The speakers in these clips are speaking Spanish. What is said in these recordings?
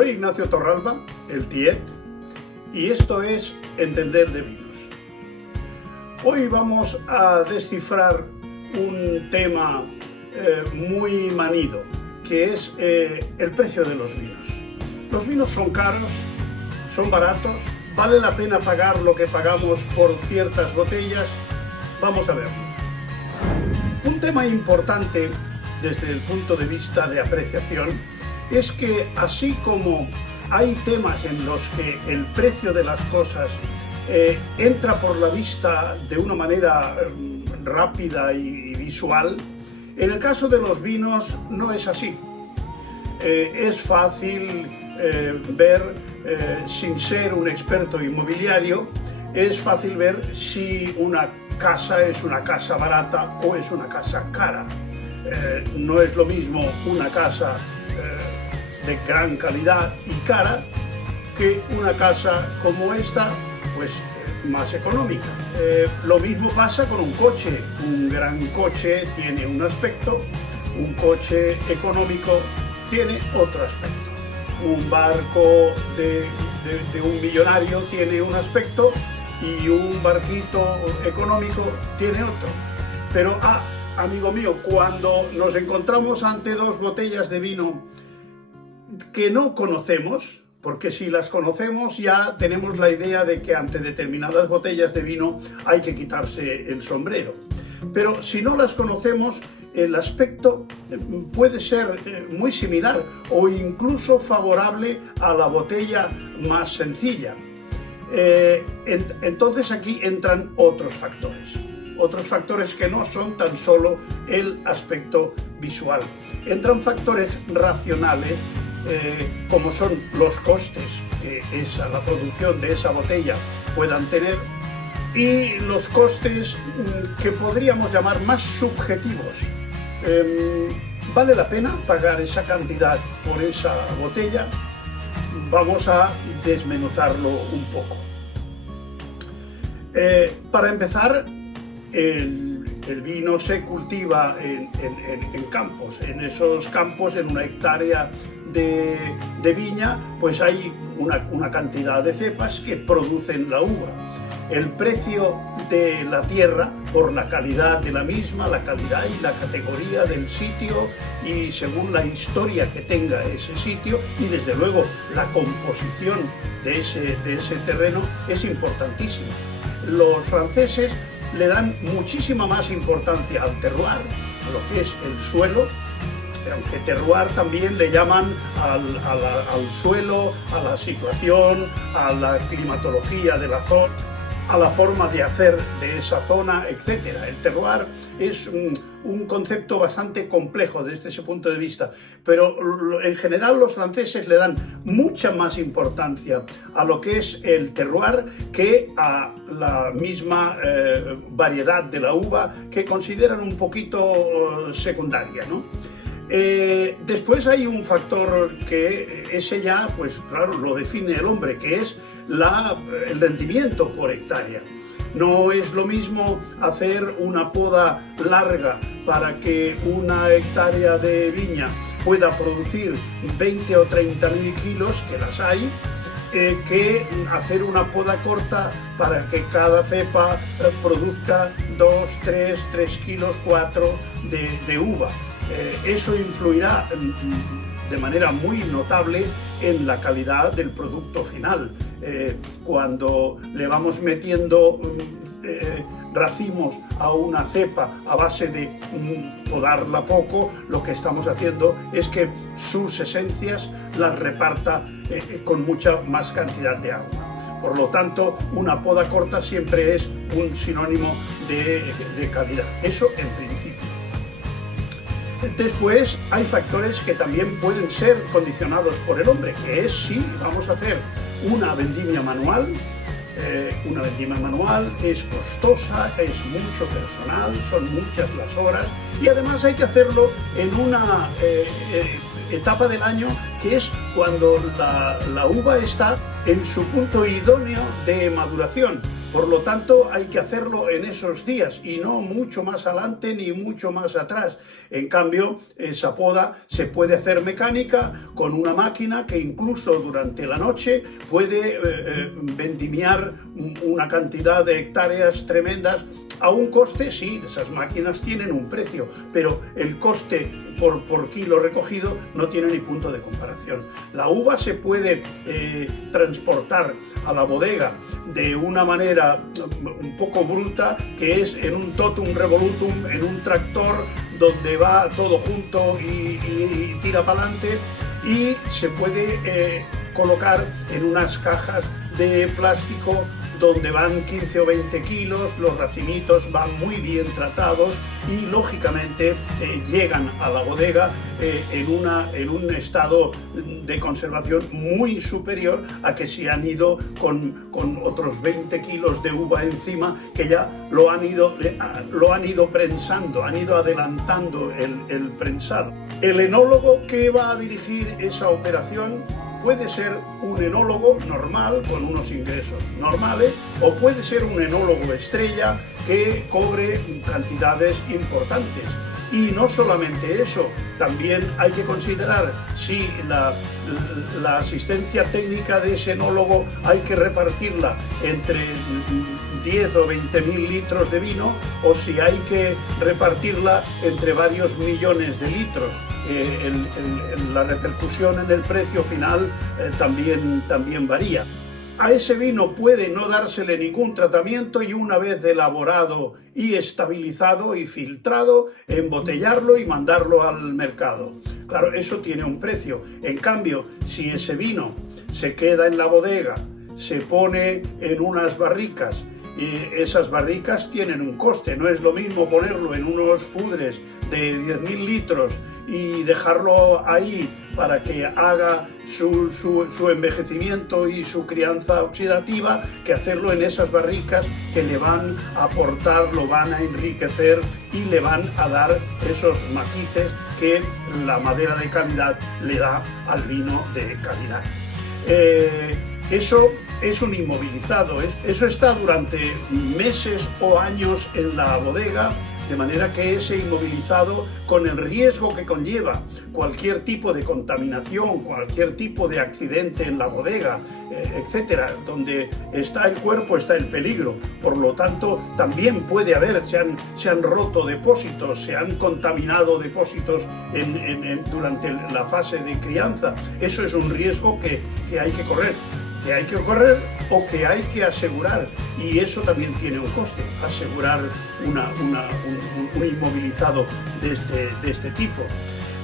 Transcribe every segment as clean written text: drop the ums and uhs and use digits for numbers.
Soy Ignacio Torralba, el Tiet, y esto es Entender de Vinos. Hoy vamos a descifrar un tema muy manido, que es el precio de los vinos. Los vinos son caros, son baratos, ¿vale la pena pagar lo que pagamos por ciertas botellas? Vamos a verlo. Un tema importante desde el punto de vista de apreciación es que así como hay temas en los que el precio de las cosas entra por la vista de una manera rápida y visual, en el caso de los vinos no es así. Es fácil ver, sin ser un experto inmobiliario, es fácil ver si una casa es una casa barata o es una casa cara. No es lo mismo una casa de gran calidad y cara que una casa como esta, pues más económica. Lo mismo pasa con un coche. Un gran coche tiene un aspecto, un coche económico tiene otro aspecto. Un barco de un millonario tiene un aspecto y un barquito económico tiene otro. Pero, amigo mío, cuando nos encontramos ante dos botellas de vino que no conocemos, porque si las conocemos ya tenemos la idea de que ante determinadas botellas de vino hay que quitarse el sombrero. Pero si no las conocemos, el aspecto puede ser muy similar o incluso favorable a la botella más sencilla. Entonces aquí entran otros factores que no son tan solo el aspecto visual. Entran factores racionales, como son los costes que la producción de esa botella puedan tener y los costes que podríamos llamar más subjetivos. ¿Vale la pena pagar esa cantidad por esa botella? Vamos a desmenuzarlo un poco. Para empezar, el vino se cultiva en campos. En esos campos, en una hectárea de viña, pues hay una cantidad de cepas que producen la uva. El precio de la tierra, por la calidad de la misma, la calidad y la categoría del sitio y según la historia que tenga ese sitio y desde luego la composición de ese terreno es importantísima. Los franceses le dan muchísima más importancia al terroir, a lo que es el suelo, aunque terroir también le llaman al suelo, a la situación, a la climatología de la zona, a la forma de hacer de esa zona, etc. El terroir es un concepto bastante complejo desde ese punto de vista, pero en general los franceses le dan mucha más importancia a lo que es el terroir que a la misma variedad de la uva, que consideran un poquito secundaria, ¿no? Después hay un factor que ese ya, pues claro, lo define el hombre, que es el rendimiento por hectárea. No es lo mismo hacer una poda larga para que una hectárea de viña pueda producir 20 o 30.000 kilos, que las hay, que hacer una poda corta para que cada cepa produzca 2, 3 kilos, 4 de uva. Eso influirá de manera muy notable en la calidad del producto final. Cuando le vamos metiendo racimos a una cepa a base de podarla poco, lo que estamos haciendo es que sus esencias las reparta con mucha más cantidad de agua. Por lo tanto, una poda corta siempre es un sinónimo de calidad. Eso en principio. Después hay factores que también pueden ser condicionados por el hombre, que es si vamos a hacer una vendimia manual. Una vendimia manual es costosa, es mucho personal, son muchas las horas y además hay que hacerlo en una etapa del año que es cuando la uva está en su punto idóneo de maduración. Por lo tanto, hay que hacerlo en esos días y no mucho más adelante ni mucho más atrás. En cambio, esa poda se puede hacer mecánica con una máquina que incluso durante la noche puede vendimiar una cantidad de hectáreas tremendas a un coste. Sí, esas máquinas tienen un precio, pero el coste por kilo recogido no tiene ni punto de comparación. La uva se puede transportar a la bodega de una manera un poco bruta, que es en un totum revolutum, en un tractor donde va todo junto y tira para adelante, y se puede colocar en unas cajas de plástico donde van 15 o 20 kilos, los racimitos van muy bien tratados y lógicamente llegan a la bodega en un estado de conservación muy superior a que si han ido con otros 20 kilos de uva encima, que ya lo han ido prensando, han ido adelantando el prensado. El enólogo que va a dirigir esa operación puede ser un enólogo normal, con unos ingresos normales, o puede ser un enólogo estrella que cobre cantidades importantes. Y no solamente eso, también hay que considerar si la asistencia técnica de ese enólogo hay que repartirla entre 10 o 20.000 litros de vino, o si hay que repartirla entre varios millones de litros. La repercusión en el precio final también varía. A ese vino puede no dársele ningún tratamiento y una vez elaborado y estabilizado y filtrado, embotellarlo y mandarlo al mercado. Claro, eso tiene un precio. En cambio, si ese vino se queda en la bodega, se pone en unas barricas, y esas barricas tienen un coste. No es lo mismo ponerlo en unos fudres de 10.000 litros y dejarlo ahí para que haga su envejecimiento y su crianza oxidativa, que hacerlo en esas barricas que le van a aportar, lo van a enriquecer y le van a dar esos matices que la madera de calidad le da al vino de calidad. Eso es un inmovilizado, eso está durante meses o años en la bodega, de manera que ese inmovilizado, con el riesgo que conlleva cualquier tipo de contaminación, cualquier tipo de accidente en la bodega, etcétera, donde está el cuerpo está el peligro. Por lo tanto, también puede haber, se han roto depósitos, se han contaminado depósitos durante la fase de crianza. Eso es un riesgo que hay que correr. O que hay que asegurar, y eso también tiene un coste, asegurar un inmovilizado de este tipo.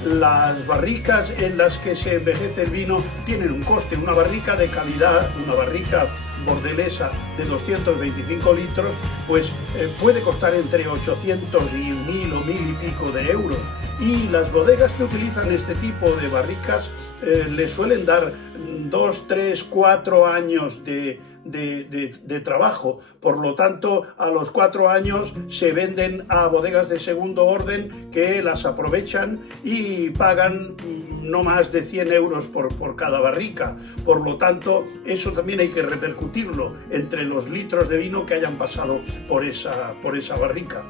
Las barricas en las que se envejece el vino tienen un coste. Una barrica de calidad, una barrica bordelesa de 225 litros, pues puede costar entre 800 y 1.000 o 1.000 y pico de euros. Y las bodegas que utilizan este tipo de barricas le suelen dar 2, 3, 4 años de trabajo. Por lo tanto, a los 4 años se venden a bodegas de segundo orden que las aprovechan y pagan no más de 100 euros por cada barrica. Por lo tanto, eso también hay que repercutirlo entre los litros de vino que hayan pasado por esa barrica.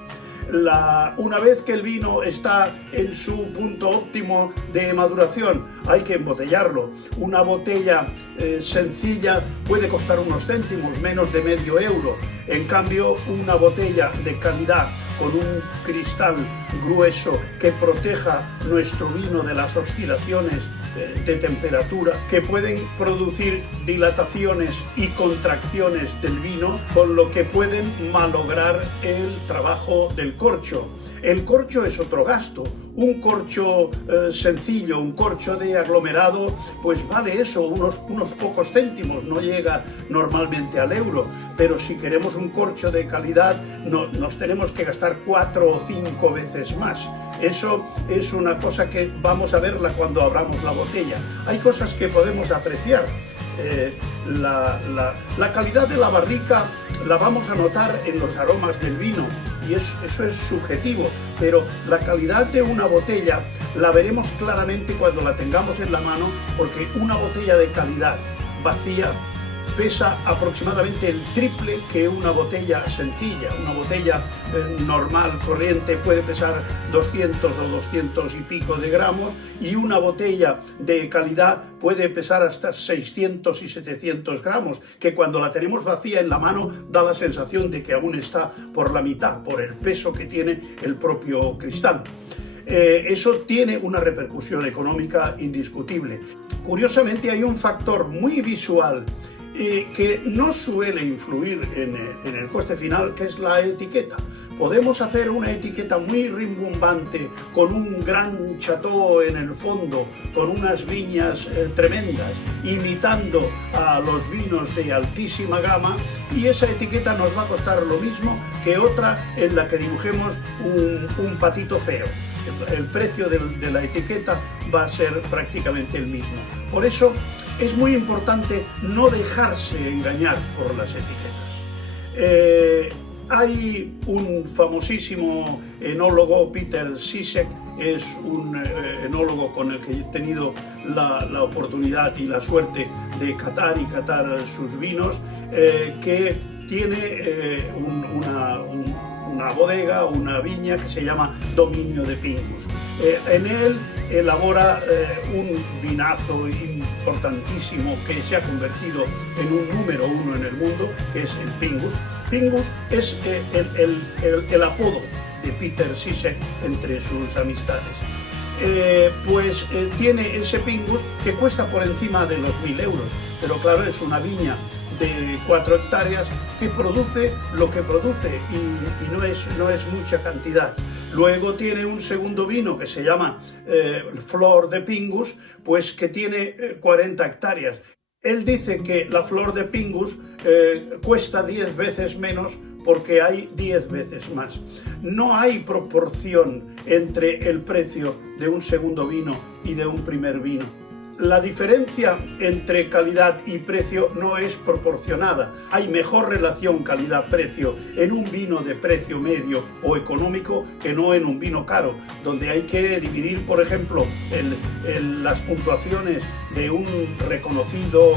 Una vez que el vino está en su punto óptimo de maduración, hay que embotellarlo. Una botella sencilla puede costar unos céntimos, menos de medio euro. En cambio, una botella de calidad con un cristal grueso que proteja nuestro vino de las oscilaciones de temperatura, que pueden producir dilataciones y contracciones del vino, con lo que pueden malograr el trabajo del corcho. El corcho es otro gasto. Un corcho sencillo, un corcho de aglomerado, pues vale eso, unos pocos céntimos, no llega normalmente al euro. Pero si queremos un corcho de calidad, nos tenemos que gastar 4 o 5 veces más. Eso es una cosa que vamos a verla cuando abramos la botella. Hay cosas que podemos apreciar. La calidad de la barrica la vamos a notar en los aromas del vino, y eso es subjetivo, pero la calidad de una botella la veremos claramente cuando la tengamos en la mano, porque una botella de calidad vacía pesa aproximadamente el triple que una botella sencilla. Una botella normal, corriente, puede pesar 200 o 200 y pico de gramos, y una botella de calidad puede pesar hasta 600 y 700 gramos, que cuando la tenemos vacía en la mano da la sensación de que aún está por la mitad, por el peso que tiene el propio cristal. Eso tiene una repercusión económica indiscutible. Curiosamente, hay un factor muy visual que no suele influir en el coste final, que es la etiqueta. Podemos hacer una etiqueta muy rimbombante, con un gran chateau en el fondo, con unas viñas tremendas, imitando a los vinos de altísima gama, y esa etiqueta nos va a costar lo mismo que otra en la que dibujemos un patito feo. El precio de la etiqueta va a ser prácticamente el mismo. Por eso es muy importante no dejarse engañar por las etiquetas. Hay un famosísimo enólogo, Peter Sisek, es un enólogo con el que he tenido la oportunidad y la suerte de catar sus vinos, que tiene una bodega, una viña que se llama Dominio de Pingus. En él elabora un vinazo importantísimo que se ha convertido en un número 1 en el mundo, que es el Pingus. Pingus es el apodo de Peter Sisek entre sus amistades. Tiene ese Pingus que cuesta por encima de los 1000 euros, pero claro, es una viña de 4 hectáreas que produce lo que produce y no es mucha cantidad. Luego tiene un segundo vino que se llama Flor de Pingus, pues que tiene 40 hectáreas. Él dice que la Flor de Pingus cuesta 10 veces menos porque hay 10 veces más. No hay proporción entre el precio de un segundo vino y de un primer vino. La diferencia entre calidad y precio no es proporcionada. Hay mejor relación calidad-precio en un vino de precio medio o económico que no en un vino caro, donde hay que dividir, por ejemplo, las puntuaciones de un reconocido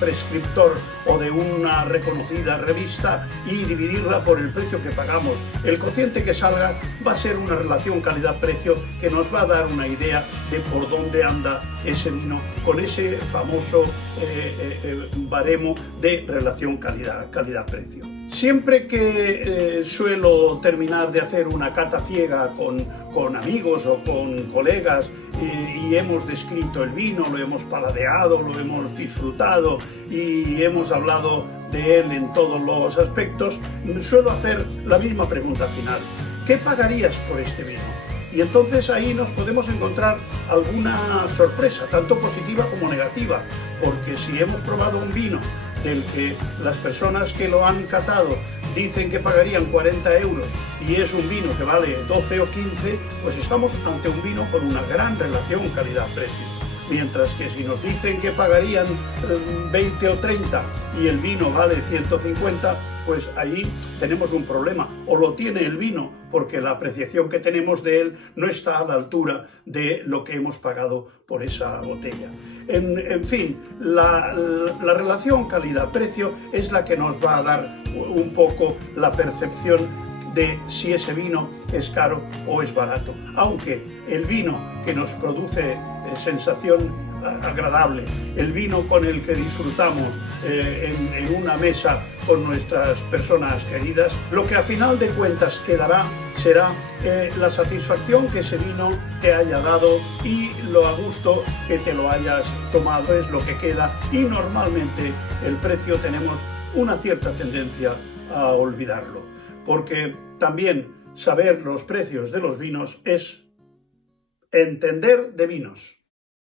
prescriptor o de una reconocida revista y dividirla por el precio que pagamos. El cociente que salga va a ser una relación calidad-precio que nos va a dar una idea de por dónde anda ese vino, con ese famoso baremo de relación calidad-precio. Siempre que suelo terminar de hacer una cata ciega con amigos o con colegas y hemos descrito el vino, lo hemos paladeado, lo hemos disfrutado y hemos hablado de él en todos los aspectos, suelo hacer la misma pregunta final: ¿qué pagarías por este vino? Y entonces ahí nos podemos encontrar alguna sorpresa, tanto positiva como negativa, porque si hemos probado un vino del que las personas que lo han catado dicen que pagarían 40 euros y es un vino que vale 12 o 15, pues estamos ante un vino con una gran relación calidad-precio. Mientras que si nos dicen que pagarían 20 o 30 y el vino vale 150, pues ahí tenemos un problema. O lo tiene el vino porque la apreciación que tenemos de él no está a la altura de lo que hemos pagado por esa botella. En fin, la relación calidad-precio es la que nos va a dar un poco la percepción de si ese vino es caro o es barato. Aunque el vino que nos produce sensación agradable, el vino con el que disfrutamos en una mesa con nuestras personas queridas, lo que a final de cuentas quedará será la satisfacción que ese vino te haya dado y lo a gusto que te lo hayas tomado, es lo que queda. Y normalmente el precio tenemos una cierta tendencia a olvidarlo, porque también saber los precios de los vinos es entender de vinos.